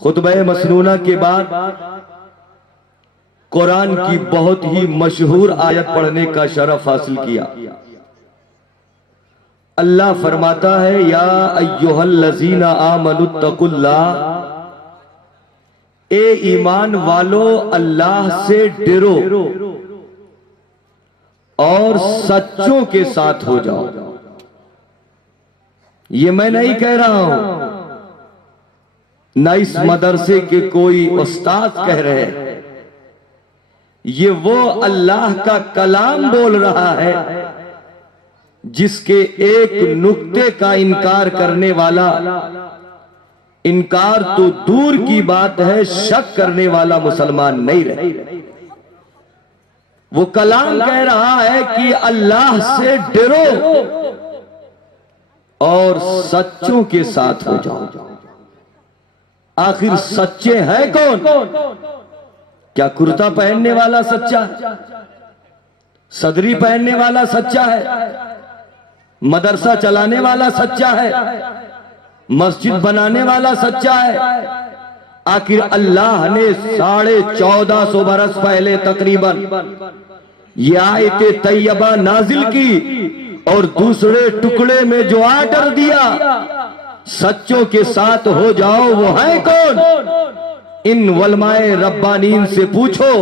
خطبہ مسنونہ کے بعد قرآن کی بہت ہی مشہور آیت پڑھنے کا شرف حاصل کیا۔ اللہ فرماتا ہے یا ایھا الذین آمنوا اتقوا اللہ، اے ایمان والو اللہ سے ڈرو اور سچوں کے ساتھ ہو جاؤ۔ یہ میں نہیں کہہ رہا ہوں، نہ اس مدرسے کے کوئی استاد کہہ رہے ہیں، یہ وہ اللہ کا کلام بول رہا ہے جس کے ایک نقطے کا انکار کرنے والا، انکار تو دور کی بات ہے شک کرنے والا مسلمان نہیں رہے۔ وہ کلام کہہ رہا ہے کہ اللہ سے ڈرو اور سچوں کے ساتھ ہو جاؤ۔ آخر سچے ہیں کون؟ کیا کرتا پہننے والا سچا ہے؟ صدری پہننے والا سچا ہے؟ مدرسہ چلانے والا سچا ہے؟ مسجد بنانے والا سچا ہے؟ آخر اللہ نے 1450 برس پہلے تقریباً یہ آیت طیبہ نازل کی اور دوسرے ٹکڑے میں جو آرڈر دیا سچوں کے ساتھ ہو جاؤ، وہ ہیں کون؟ ان علماء ربانین سے پوچھو،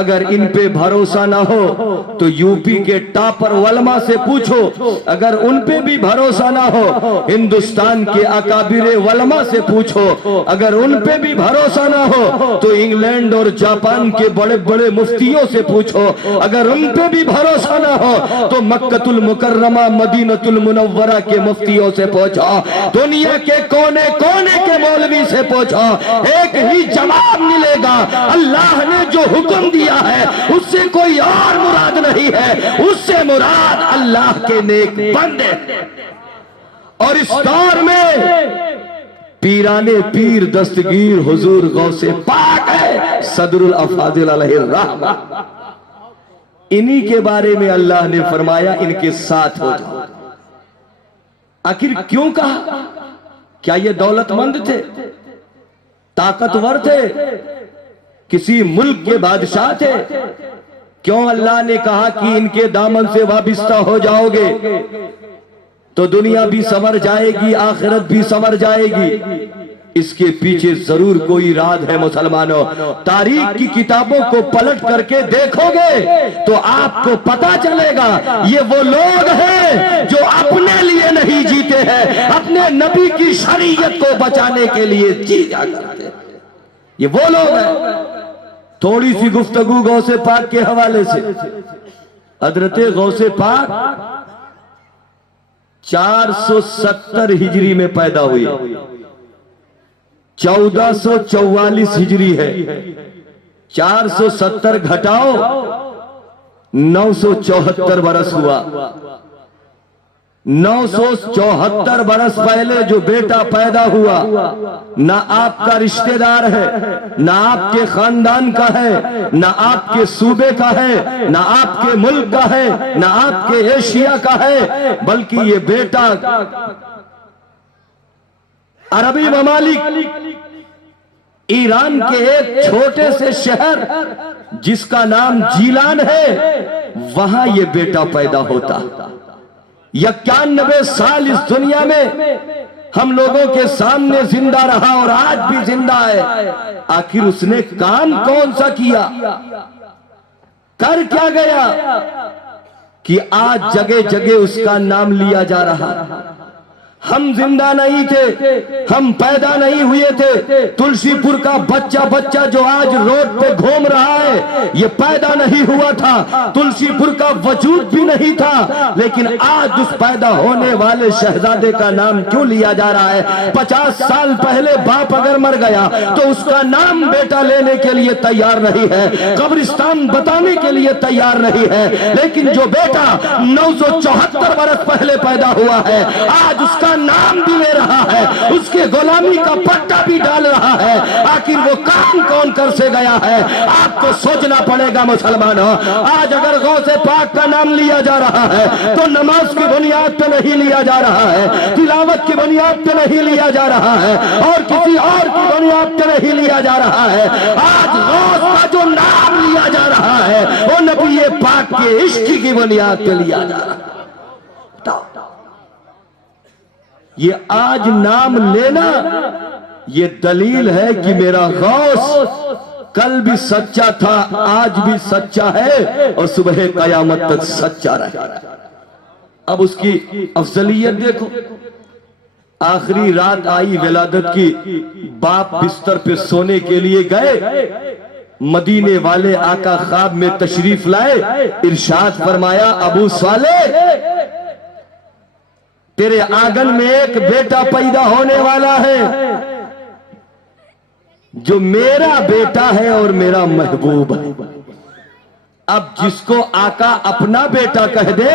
اگر ان پہ بھروسہ نہ ہو تو یو پی کے ٹاپر علماء سے پوچھو، اگر ان پہ بھی بھروسہ نہ ہو ہندوستان کے اکابر علماء سے پوچھو، اگر ان پہ بھی بھروسہ نہ ہو تو انگلینڈ اور جاپان کے بڑے بڑے مفتیوں سے پوچھو، اگر ان پہ بھی بھروسہ نہ ہو تو مکہ المکرمہ مدینہ المنورہ کے مفتیوں سے پوچھو، دنیا کے کونے کونے کے مولوی سے پوچھو، ایک ہی جواب ملے گا، اللہ نے جو حکم دیا ہے اس سے کوئی اور مراد نہیں ہے، اس سے مراد اللہ کے نیک بندے۔ اور اس دور میں پیرانے پیر دستگیر حضور غوث پاک ہے صدر الافاضل علیہ الرحمہ، انہی کے بارے میں اللہ نے فرمایا ان کے ساتھ ہو جاؤ۔ آخر کیوں کہا؟ کیا یہ دولت مند تھے؟ طاقتور تھے؟ کسی ملک کے بادشاہ تھے؟ کیوں اللہ نے کہا کہ ان کے دامن سے وابستہ ہو جاؤ گے تو دنیا بھی سنور جائے گی، آخرت بھی سنور جائے گی؟ اس کے پیچھے ضرور کوئی راز ہے مسلمانوں۔ تاریخ کی کتابوں کو پلٹ کر کے دیکھو گے تو آپ کو پتا چلے گا یہ وہ لوگ ہیں جو اپنے لیے نہیں جیتے ہیں، اپنے نبی کی شریعت کو بچانے کے لیے جیا کرتے ہیں۔ یہ وہ لوگ ہیں۔ تھوڑی سی گفتگو غوث پاک کے حوالے سے۔ حضرت غوث پاک 470 ہجری میں پیدا ہوئی، 1444 ہجری ہے، 470 گھٹاؤ 974 برس ہوا۔ 974 برس پہلے جو بیٹا پیدا ہوا نہ آپ کا رشتہ دار ہے، نہ آپ کے خاندان کا ہے، نہ آپ کے صوبے کا ہے، نہ آپ کے ملک کا ہے، نہ آپ کے ایشیا کا ہے، بلکہ یہ بیٹا عربی ممالک ایران کے ایک چھوٹے سے شہر جس کا نام جیلان ہے، وہاں یہ بیٹا پیدا ہوتا۔ 91 سال اس دنیا میں ہم لوگوں کے سامنے زندہ رہا اور آج بھی زندہ ہے۔ آخر اس نے کام کون سا کیا؟ کر کیا گیا کہ آج جگہ جگہ اس کا نام لیا جا رہا؟ ہم زندہ نہیں تھے، ہم پیدا نہیں ہوئے تھے۔ تلسی پور کا بچہ جو آج روڈ پہ گھوم رہا ہے یہ پیدا نہیں ہوا تھا، تلسی پور کا وجود بھی نہیں تھا، لیکن آج اس پیدا ہونے والے شہزادے کا نام کیوں لیا جا رہا ہے؟ 50 سال پہلے باپ اگر مر گیا تو اس کا نام بیٹا لینے کے لیے تیار نہیں ہے، قبرستان بتانے کے لیے تیار نہیں ہے، لیکن جو بیٹا 974 برس پہلے پیدا ہوا ہے آج اس کا نام بھی لے رہا ہے، اس کے غلامی کا پٹا بھی ڈال رہا ہے۔ آخر وہ کام کون کر سے گیا ہے؟ آپ کو سوچنا پڑے گا مسلمانوں۔ آج اگر غوث پاک کا نام لیا جا رہا ہے تو نماز کی بنیاد پہ نہیں لیا جا رہا ہے، تلاوت کی بنیاد پہ نہیں لیا جا رہا ہے، اور کسی اور کی بنیاد پہ نہیں لیا جا رہا ہے، آج غوث کا جو نام لیا جا رہا ہے وہ نبی پاک کے عشق کی بنیاد پہ لیا جا رہا ہے۔ یہ آج نام لینا یہ دلیل ہے کہ میرا غوث کل بھی سچا تھا، آج بھی سچا ہے اور صبح قیامت تک سچا رہے گا۔ اب اس کی افضلیت دیکھو، آخری رات آئی ولادت کی، باپ بستر پہ سونے کے لیے گئے، مدینے والے آقا خواب میں تشریف لائے، ارشاد فرمایا ابو صالح تیرے آنگن میں ایک بیٹا پیدا ہونے والا ہے جو میرا بیٹا ہے اور میرا محبوب ہے۔ اب جس کو آقا اپنا بیٹا کہہ دے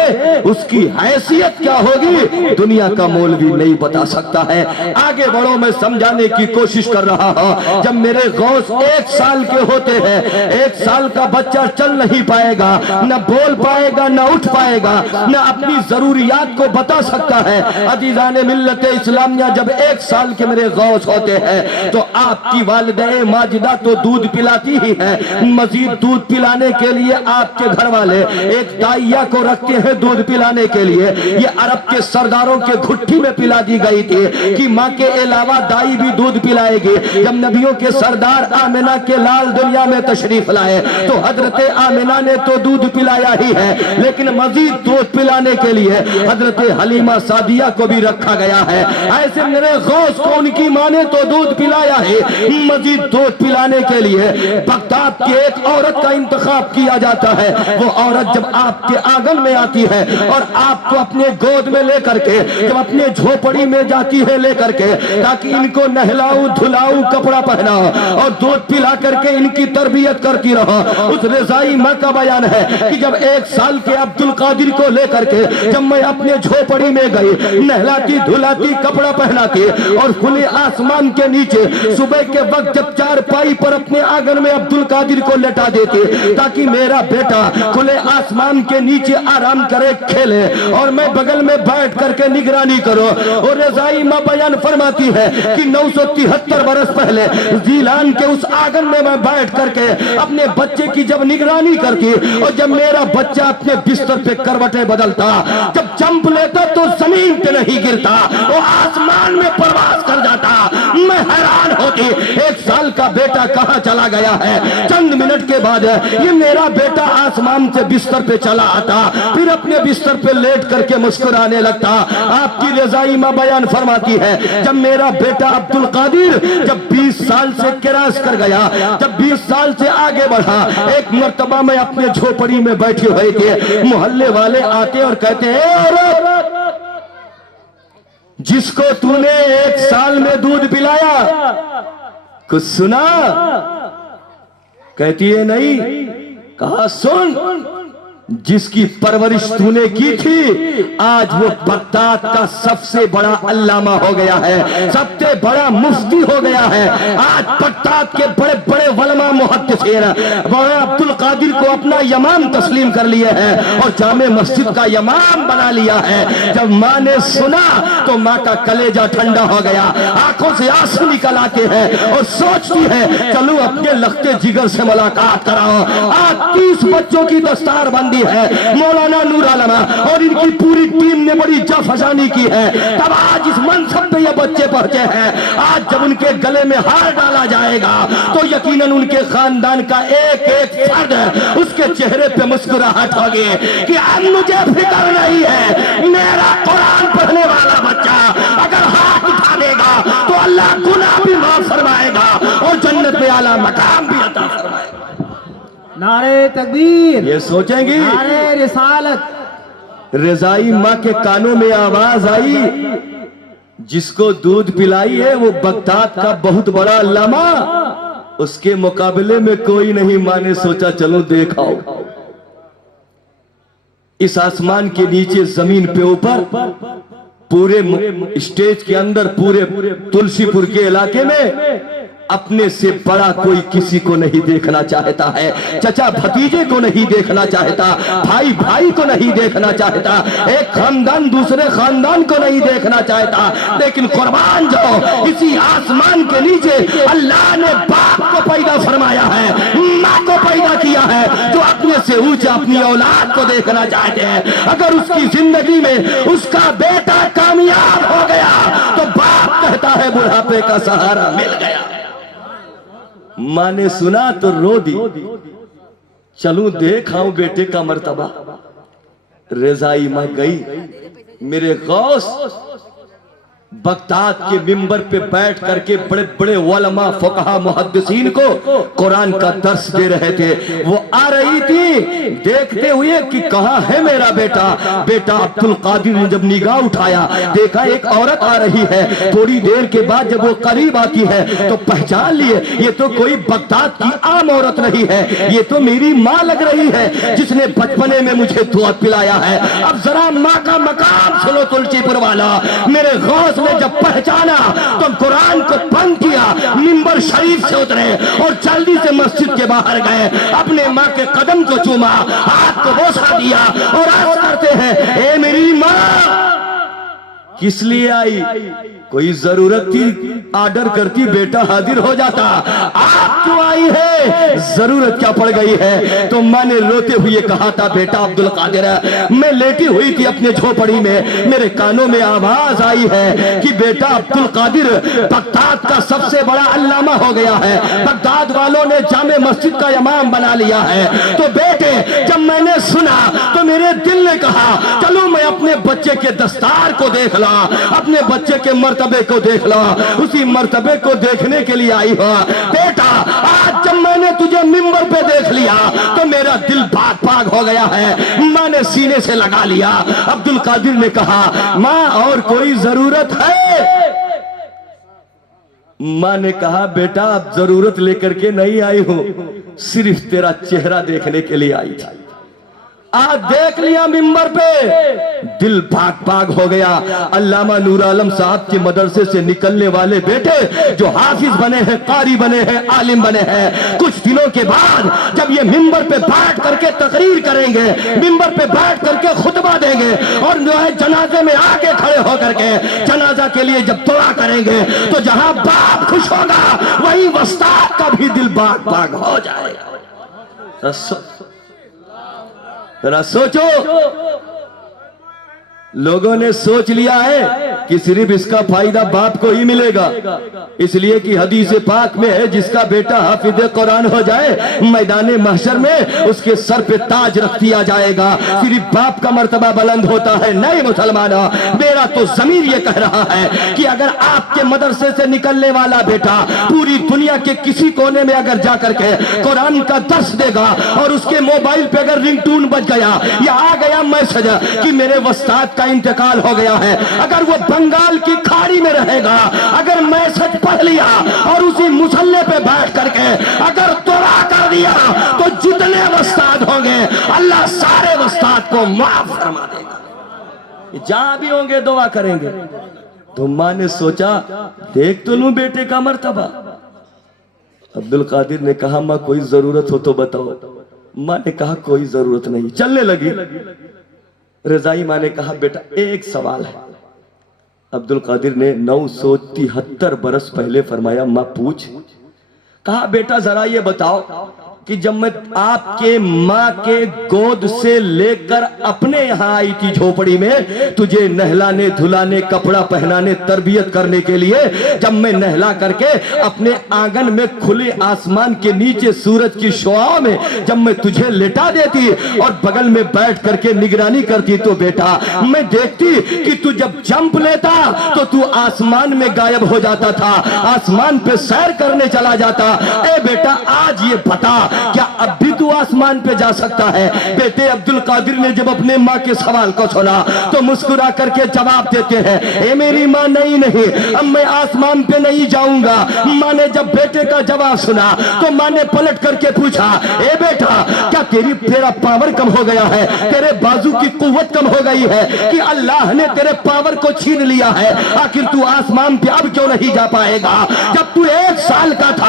اس کی حیثیت کیا ہوگی دنیا کا مولوی نہیں بتا سکتا ہے۔ آگے بڑھو، میں سمجھانے کی کوشش کر رہا ہوں۔ جب میرے غوث 1 سال کے ہوتے ہیں، 1 سال کا بچہ چل نہیں پائے گا، نہ بول پائے گا، نہ اٹھ پائے گا، نہ اپنی ضروریات کو بتا سکتا ہے۔ عزیزان ملت اسلامیہ، جب 1 سال کے میرے غوث ہوتے ہیں تو آپ کی والدہ ماجدہ تو دودھ پلاتی ہی ہے، مزید دودھ پلانے کے لیے آپ کے گھر والے ایک دائیا کو رکھتے ہیں دودھ پلانے کے لیے۔ یہ عرب کے سرداروں کے گھٹی میں پلا دی گئی تھی کہ ماں کے علاوہ دائی بھی دودھ پلائے گی۔ جب نبیوں کے سردار آمنہ کے لال دنیا میں تشریف لائے تو حضرت آمنہ نے تو دودھ پلایا ہی ہے، لیکن مزید دودھ پلانے کے لیے حضرت حلیمہ سعدیہ کو بھی رکھا گیا ہے۔ ایسے میرے غوث کو ان کی ماں نے تو دودھ پلایا ہے، مزید دودھ پلانے کے لیے بغداد کی ایک عورت کا انتخاب کیا جاتا ہے۔ وہ عورت جب آپ کے آنگن میں آتی ہے اور آپ کو اپنے گود میں لے کر کے جب اپنے جھوپڑی میں جاتی ہے لے کر کے، تاکہ ان کو نہلاؤ دھلاؤ کپڑا پہناؤ اور دودھ پلا کر کے ان کی تربیت کرتی رہو، اس رضائی ماں کا بیان ہے کہ جب 1 سال کے عبد القادر کو لے کر کے جب میں اپنے جھوپڑی میں گئی، نہلاتی دھلاتی کپڑا پہناتی اور کھلے آسمان کے نیچے صبح کے وقت جب چارپائی پر اپنے آنگن میں عبد القادر کو لٹا دیتی تاکہ میرا بیٹا کھلے آسمان کے نیچے آرام کرے کھیلے اور میں بغل میں بیٹھ کر کے نگرانی کرو۔ اور رضائی ماں بیان فرماتی ہے کہ 973 برس پہلے زیلان کے اس آنگن میں میں بیٹھ کر کے اپنے بچے کی جب نگرانی کرتی اور جب میرا بچہ اپنے بستر پہ کروٹیں بدلتا، جب جمپ لیتا تو زمین پہ نہیں گرتا، وہ آسمان میں پرواز کر جاتا، میں حیران ہوتی 1 سال کا بیٹا کہاں چلا گیا ہے۔ چند منٹ کے بعد یہ میرا بیٹا آسمان سے بستر پہ چلا آتا، پھر اپنے بستر پہ لیٹ کر کے مسکرانے لگتا۔ آپ کی رضائی ماں بیان فرماتی ہے جب میرا بیٹا عبد القادر جب 20 سال سے کراس کر گیا، جب 20 سال سے آگے بڑھا، ایک مرتبہ میں اپنے جھوپڑی میں بیٹھی ہوئی تھی، محلے والے آتے اور کہتے ہیں اے عورت، جس کو تو نے 1 سال میں دودھ پلایا کچھ سنا؟ کہتی ہے نہیں۔ کہا سن، جس کی پرورش تو نے کی تھی آج وہ بغداد کا سب سے بڑا علامہ ہو گیا ہے، سب سے بڑا مفتی ہو گیا ہے۔ آج بغداد کے بڑے بڑے علماء محدثین عبد القادر کو اپنا امام تسلیم کر لیے ہیں اور جامع مسجد کا امام بنا لیا ہے۔ جب ماں نے سنا تو ماں کا کلیجہ ٹھنڈا ہو گیا، آنکھوں سے آنسو نکل آتے ہیں اور سوچتی ہے چلو اپنے لختے جگر سے ملاقات کراؤ۔ آج 30 بچوں کی دستار بندی ہے، مولانا نور عالمہ اور ان کی پوری ٹیم نے بڑی جافزانی کی ہے، تب آج اس منصب پہ یہ بچے پہنچے ہیں۔ آج جب ان کے گلے میں ہار ڈالا جائے گا تو یقیناً ان کے خاندان کا ایک ایک فرد اس کے چہرے پہ مسکراہٹ ہوگی کہ اب مجھے فکر نہیں ہے، میرا قرآن پڑھنے والا بچہ اگر ہاتھ اٹھا دے گا تو اللہ گناہ بھی معاف فرمائے گا اور جنت میں اعلیٰ مقام بھی عطا فرمائے گا۔ نعرہ تکبیر، یہ سوچیں گی نعرہ رسالت۔ رضائی ماں کے کانوں میں آواز آئی، جس کو دودھ پلائی ہے وہ بغداد کا بہت بڑا علامہ، اس کے مقابلے میں کوئی نہیں۔ ماں نے سوچا چلو دیکھاؤ۔ اس آسمان کے نیچے زمین پہ اوپر پورے اسٹیج کے اندر پورے تلسی پور کے علاقے میں اپنے سے بڑا کوئی کسی کو نہیں دیکھنا چاہتا ہے، چچا بھتیجے کو نہیں دیکھنا چاہتا، بھائی بھائی کو نہیں دیکھنا چاہتا، ایک خاندان دوسرے خاندان کو نہیں دیکھنا چاہتا، لیکن قربان جاؤ اسی آسمان کے نیچے اللہ نے باپ کو پیدا فرمایا ہے، ماں کو پیدا کیا ہے، جو اپنے سے اونچا اپنی اولاد کو دیکھنا چاہتے ہیں۔ اگر اس کی زندگی میں اس کا بیٹا کامیاب ہو گیا تو باپ کہتا ہے بڑھاپے کا سہارا مل گیا۔ ماں نے سنا تو رو دی، چلوں دیکھ آؤں بیٹے کا مرتبہ۔ رضائی ماں گئی، میرے غوث بغداد کے منبر پہ بیٹھ کر کے بڑے بڑے علماء فقہا محدثین کو قرآن کا درس دے رہے تھے۔ وہ آ رہی تھی دیکھتے ہوئے کہ کہاں ہے میرا بیٹا۔ بیٹا عبدالقادر نے جب نگاہ اٹھایا دیکھا ایک عورت آ رہی ہے، تھوڑی دیر کے بعد جب وہ قریب آتی ہے تو پہچان لیے یہ تو کوئی بغداد کی عام عورت نہیں ہے، یہ تو میری ماں لگ رہی ہے جس نے بچپنے میں مجھے دودھ پلایا ہے۔ اب ذرا ماں کا مقام سنو تلچی پور والا۔ میرے غوث نے جب پہچانا تو قرآن کو بند کیا، منبر شریف سے اترے اور جلدی سے مسجد کے باہر گئے، اپنے ماں کے قدم کو چوما، ہاتھ کو بوسہ دیا اور عرض کرتے ہیں اے میری ماں کس لیے آئی؟ کوئی ضرورت تھی آرڈر کرتی بیٹا حاضر ہو جاتا، آپ کیوں آئی ہے؟ ضرورت کیا پڑ گئی ہے؟ تو ماں نے روتے ہوئے کہا تھا بیٹا عبدالقادر میں لیٹی ہوئی تھی اپنے جھوپڑی میں، میرے کانوں میں آواز آئی ہے کہ بیٹا عبدالقادر بغداد کا سب سے بڑا علامہ ہو گیا ہے، بغداد والوں نے جامع مسجد کا امام بنا لیا ہے۔ تو بیٹے جب میں نے سنا تو میرے دل نے کہا چلو میں اپنے بچے کے دستار کو دیکھ لا، اپنے بچے کے مرتبے کو دیکھ لا، اسی مرتبے کو دیکھنے کے لیے آئی ہوا۔ بیٹا آج جب میں نے تجھے منبر پہ دیکھ لیا تو میرا دل بھاگ بھاگ ہو گیا ہے۔ ماں نے سینے سے لگا لیا۔ عبدالقادر نے کہا ماں اور کوئی ضرورت ہے؟ ماں نے کہا بیٹا اب ضرورت لے کر کے نہیں آئی ہوں، صرف تیرا چہرہ دیکھنے کے لیے آئی تھی۔ آج دیکھ لیا منبر پہ، دل بھاگ بھاگ ہو گیا۔ علامہ نور عالم صاحب کے مدرسے سے نکلنے والے بیٹے جو حافظ بنے ہیں، قاری بنے ہیں، عالم بنے ہیں، کچھ دنوں کے بعد جب یہ منبر پہ بیٹھ کر کے تقریر کریں گے، منبر پہ بیٹھ کر کے خطبہ دیں گے اور جو ہے جنازے میں آگے کھڑے ہو کر کے جنازہ کے لیے جب دعا کریں گے تو جہاں باپ خوش ہوگا وہی وسطات کا بھی دل بھاگ بھاگ ہو جائے گا۔ ذرا سوچو، لوگوں نے سوچ لیا ہے کہ صرف اس کا فائدہ باپ کو ہی ملے گا، اس لیے کہ حدیث پاک میں ہے جس کا بیٹا حافظ قرآن ہو جائے میدان محشر میں اس کے سر پہ تاج رکھ دیا جائے گا، صرف باپ کا مرتبہ بلند ہوتا ہے۔ نہیں مسلمانوں، میرا تو ضمیر یہ کہہ رہا ہے کہ اگر آپ کے مدرسے سے نکلنے والا بیٹا پوری دنیا کے کسی کونے میں اگر جا کر کے قرآن کا درس دے گا اور اس کے موبائل پہ اگر رنگ ٹون بج گیا یا آ گیا میسج کہ میرے وسطات کا انتقال ہو گیا ہے، اگر وہ بنگال کی کھاڑی میں رہے گا، اگر میسج پڑھ لیا اور اسی مسلح پہ بیٹھ کر کے اگر دعا کر دیا تو جتنے وسطات ہوں گے اللہ سارے وسطات کو معاف فرما دے گا۔ جہاں بھی ہوں گے دعا کریں گے۔ تو ماں نے سوچا دیکھ تو لوں بیٹے کا مرتبہ۔ عبدالقادر نے کہا ماں کوئی ضرورت ہو تو بتاؤ۔ ماں نے کہا کوئی ضرورت نہیں، چلنے لگی۔ رضائی ماں نے کہا بیٹا ایک سوال ہے۔ عبدالقادر نے 973 برس پہلے فرمایا ماں پوچھ۔ کہا بیٹا ذرا یہ بتاؤ کہ جب میں آپ کے ماں کے گود سے لے کر اپنے یہاں آئی تھی جھوپڑی میں تجھے نہلانے دھلانے کپڑا پہنانے تربیت کرنے کے لیے، جب میں نہلا کر کے اپنے آنگن میں کھلے آسمان کے نیچے سورج کی شعاع میں جب میں تجھے لٹا دیتی اور بغل میں بیٹھ کر کے نگرانی کرتی تو بیٹا میں دیکھتی کہ تو جب جمپ لیتا تو تو آسمان میں غائب ہو جاتا تھا، آسمان پہ سیر کرنے چلا جاتا۔ اے بیٹا آج یہ بتا کیا اب بھی تو آسمان پہ جا سکتا ہے؟ بیٹے عبدالقادر نے جب اپنے ماں کے سوال کو سنا تو مسکرا کر کے جواب دیتے ہیں اے میری ماں نہیں اب میں آسمان پہ نہیں جاؤں گا۔ ماں نے جب بیٹے کا جواب سنا تو ماں نے پلٹ کر کے پوچھا اے بیٹا کیا تیرا پاور کم ہو گیا ہے، تیرے بازو کی قوت کم ہو گئی ہے کہ اللہ نے تیرے پاور کو چھین لیا ہے؟ آخر تو آسمان پہ اب کیوں نہیں جا پائے گا؟ جب تو 1 سال کا تھا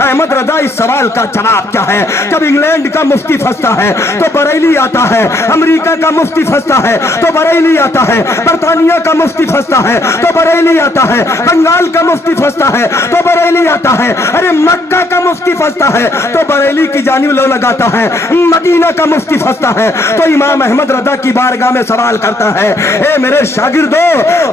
احمد رضا اس سوال کا جواب کیا ہے؟ جب انگلینڈ کا مفتی پھنستا ہے تو بریلی آتا ہے, امریکہ کا مفتی پھنستا ہے تو بریلی آتا ہے, برطانیہ کا مفتی پھنستا ہے تو بریلی آتا ہے, بنگال کا مفتی پھنستا ہے تو بریلی آتا ہے, ارے مکہ کا مفتی پھنستا ہے تو بریلی کی جانب لو لگاتا ہے, مدینہ کا مفتی پھنستا ہے تو امام احمد رضا کی بارگاہ میں سوال کرتا ہے. اے میرے شاگردو,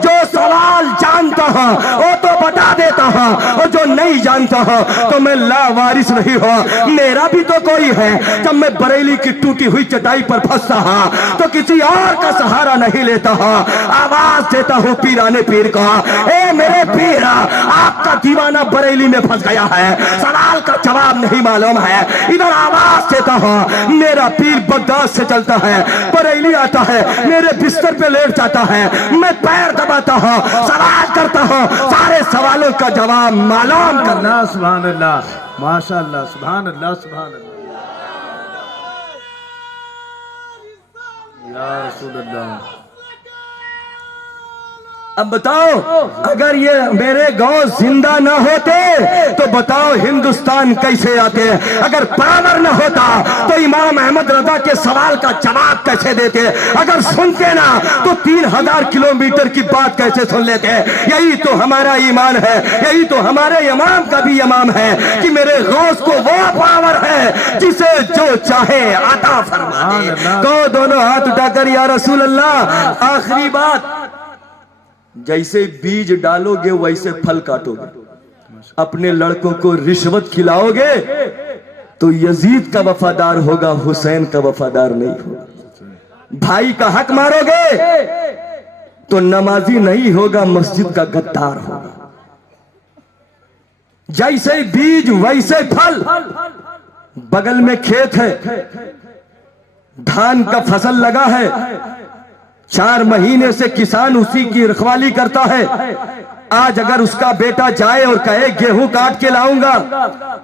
جو سوال جانتا ہوں وہ تو بتا دیتا ہوں, اور جو نہیں جانتا ہوں تو میں لا وارث نہیں ہوں, میرا بھی تو کوئی ہے. جب میں بریلی کی ٹوٹی ہوئی چٹائی پر پھنستا ہوں تو کسی اور کا سہارا نہیں لیتا ہوں, آواز دیتا ہوں پیرانے پیر کو, اے میرے پیر, آپ کا دیوانہ بریلی میں پھنس گیا ہے, سوال کا جواب نہیں معلوم ہے, ادھر آواز دیتا ہوں, میرا پیر بغداد سے چلتا ہے, بریلی آتا ہے, میرے بستر پہ لیٹ جاتا ہے, میں پیر دباتا ہوں, سوال کرتا ہوں, سارے سوالوں کا جواب معلوم کرنا. اللہ سبحان اللہ, ماشاء اللہ, سبحان اللہ, سبحان اللہ, یا رسول اللہ. اب بتاؤ, اگر یہ میرے گاؤں زندہ نہ ہوتے تو بتاؤ ہندوستان کیسے آتے؟ اگر پاور نہ ہوتا تو امام احمد رضا کے سوال کا جواب کیسے دیتے؟ اگر سنتے نا تو 3000 کلومیٹر کی بات کیسے سن لیتے؟ یہی تو ہمارا ایمان ہے, یہی تو ہمارے امام کا بھی امام ہے کہ میرے غوث کو وہ پاور ہے جسے جو چاہے عطا فرما دے. تو دونوں ہاتھ اٹھا کر یا رسول اللہ, آخری بات, جیسے بیج ڈالو گے ویسے پھل کاٹو گے. اپنے لڑکوں کو رشوت کھلاؤ گے تو یزید کا وفادار ہوگا, حسین کا وفادار نہیں ہوگا. بھائی کا حق مارو گے تو نمازی نہیں ہوگا, مسجد کا غدار ہوگا. جیسے بیج ویسے پھل. بغل میں کھیت ہے, دھان کا فصل لگا ہے, 4 مہینے سے کسان اسی کی رکھوالی کرتا ہے. آج اگر اس کا بیٹا جائے اور کہے گیہوں کاٹ کے لاؤں گا,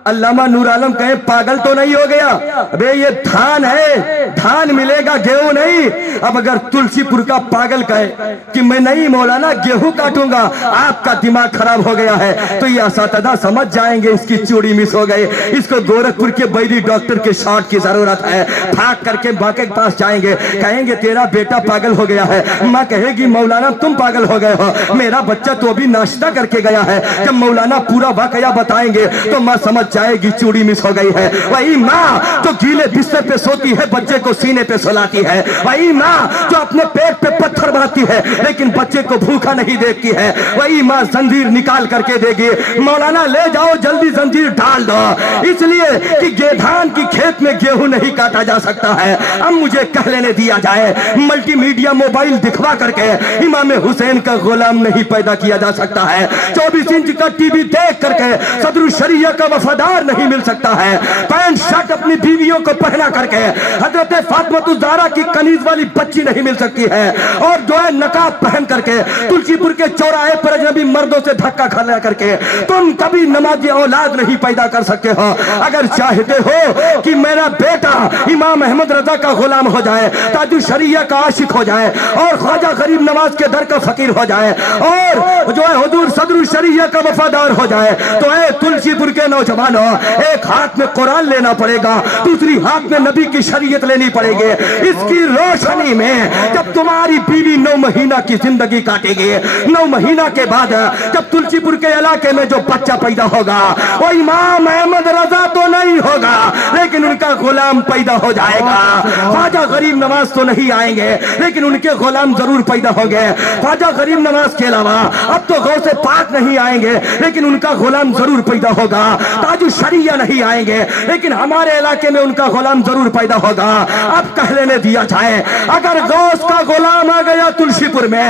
علامہ نور عالم کہے پاگل تو نہیں ہو گیا, ابے یہ دھان ہے, دھان ملے گا, گیہوں نہیں. اب اگر تلسی پور کا پاگل کہے کہ میں نہیں مولانا گیہوں کاٹوں گا, آپ کا دماغ خراب ہو گیا ہے, تو یہ اساتذہ سمجھ جائیں گے اس کی چوڑی مس ہو گئی, اس کو گورکھپور کے بیری ڈاکٹر کے شاٹ کی ضرورت ہے. بھاگ کر کے ماں کے پاس جائیں گے, کہیں گے تیرا بیٹا پاگل ہو گیا ہے. ماں کہے گی مولانا تم پاگل ہو گئے ہو, میرا بچہ تو ابھی ناشتہ کر کے گیا ہے. جب مولانا پورا واقعہ بتائیں گے تو ماں سمجھ جائے گی چوڑی مس ہو گئی ہے. وہی ماں جو گیلے بستر پہ سوتی ہے, بچے کو سینے پہ سلاتی ہے. وہی ماں جو اپنے پیٹ پہ پتھر باندھتی ہے لیکن بچے کو بھوکا نہیں دیکھتی ہے. وہی ماں زنجیر نکال کر کے دے گی, مولانا لے جاؤ جلدی زنجیر ڈال دو, اس لیے کہ گیدھان کی کھیت میں گیہوں نہیں کاٹا جا سکتا ہے. اب مجھے کہہ لینے دیا جائے, ملٹی میڈیا موبائل دکھوا کر کے امام حسین کا غلام نہیں پیدا کیا جا سکتا ہے. 24 انچ کا ٹی وی دیکھ کر کے صدر الشریعہ کا وفادار نہیں مل سکتا ہے. پینٹ شرٹ اپنی بیویوں کو پہنا کر کے حضرت فاطمہ الزہرا کی کنیز والی بچی نہیں مل سکتی ہے, اور جو ہے نقاب پہن کر کے تلسی پور کے چوراہے پر اجنبی مردوں سے دھکا کھا کر کے تم کبھی نمازی اولاد نہیں پیدا کر سکتے ہو. اگر چاہتے ہو کہ میرا بیٹا امام احمد رضا کا غلام ہو جائے, تاج الشریعہ کا عاشق ہو جائے, اور خواجہ غریب نواز کے در کا فقیر ہو جائے, اور جو ہے حضور صدر الشریعہ کا وفادار ہو جائے, تو اے تلسی پور کے نوجوانوں, ایک ہاتھ میں قرآن لینا پڑے گا, دوسری ہاتھ میں نبی کی شریعت لینی پڑے گی. اس کی روشنی میں جب تمہاری بیوی 9 مہینہ کی زندگی کاٹے گی, 9 مہینہ کے بعد جب تلسی پور کے علاقے میں جو بچہ پیدا ہوگا وہ امام احمد رضا تو نہیں ہوگا لیکن ان کا غلام پیدا ہو جائے گا. خواجہ غریب نواز تو نہیں آئیں گے لیکن ان کے غلام ضرور پیدا ہو گئے. خواجہ غریب نواز کے علاوہ اب تو غوث پاک نہیں آئیں گے لیکن ان کا غلام ضرور پیدا ہوگا. تاج الشریعہ نہیں آئیں گے لیکن ہمارے علاقے میں ان کا غلام ضرور پیدا ہوگا. اب کہہ لینے دیا جائے, اگر غوث کا غلام آ گیا تلسی پور میں,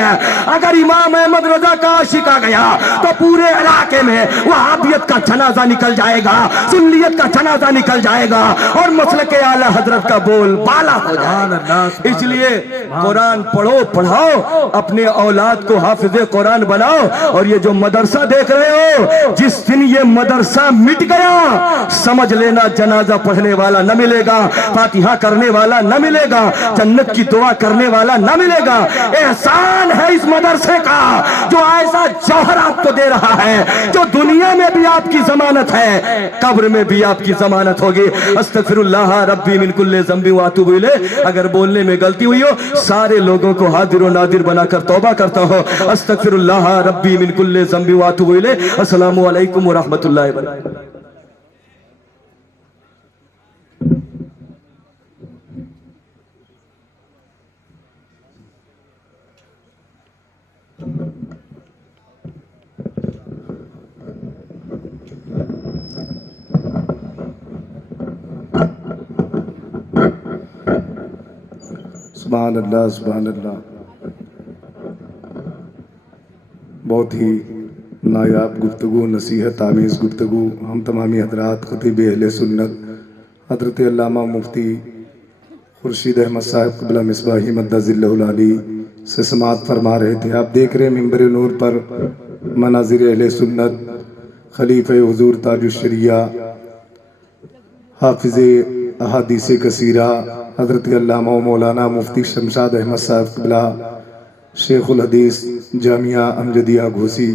اگر امام احمد رضا کا عاشق آ گیا, تو پورے علاقے میں وہابیت کا جنازہ نکل جائے گا, سنیت کا جنازہ نکل جائے گا, اور مسلک اعلی حضرت کا بول بالا ہو جائے گا. اس لیے قرآن پڑھو, پڑھاؤ, اپنے اولاد کو حافظ قرآن بناؤ. اور یہ جو مدرسہ دیکھ رہے ہو, جس دن یہ مدرسہ مٹ گیا سمجھ لینا جنازہ پڑھنے والا نہ ملے گا, فاتحہ کرنے والا نہ ملے گا, جنت کی دعا کرنے والا نہ ملے گا. احسان ہے اس مدرسے کا جو ایسا جوہر آپ کو دے رہا ہے جو دنیا میں بھی آپ کی ضمانت ہے، قبر میں بھی آپ کی ضمانت ہوگی۔ استغفر اللہ ربی من کل ذنب واتوب الیہ۔ اگر بولنے میں غلطی ہوئی ہو سارے لوگوں کو حاضر و نادر بنا کر توبہ کرتا ہو۔ استغفر اللہ ربی من کل ذنب واتوب الیہ۔ السلام علیکم ورحمۃ اللہ وبرکاتہ۔ سبحان اللہ سبحان اللہ، بہت ہی نایاب گفتگو، نصیحت آمیز گفتگو ہم تمامی حضرات خطیب اہل سنت حضرت علامہ مفتی خورشید احمد صاحب قبلہ مصباحی مدہ ذلہ العالی سے سماعت فرما رہے تھے۔ آپ دیکھ رہے ہیں ممبر نور پر مناظر اہل سنت، خلیفہ حضور تاج الشریعہ، حافظ احادیث کثیرہ حضرت علامہ و مولانا مفتی شمشاد احمد صاحب قبلہ شیخ الحدیث جامعہ امجدیہ گھوسی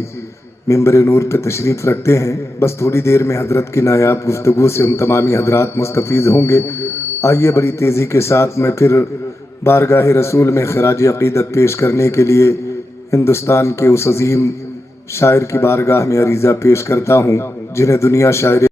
ممبر نور پہ تشریف رکھتے ہیں۔ بس تھوڑی دیر میں حضرت کی نایاب گفتگو سے ہم تمامی حضرات مستفیض ہوں گے۔ آئیے بڑی تیزی کے ساتھ میں پھر بارگاہ رسول میں خراج عقیدت پیش کرنے کے لیے ہندوستان کے اس عظیم شاعر کی بارگاہ میں عریضہ پیش کرتا ہوں جنہیں دنیا شاعر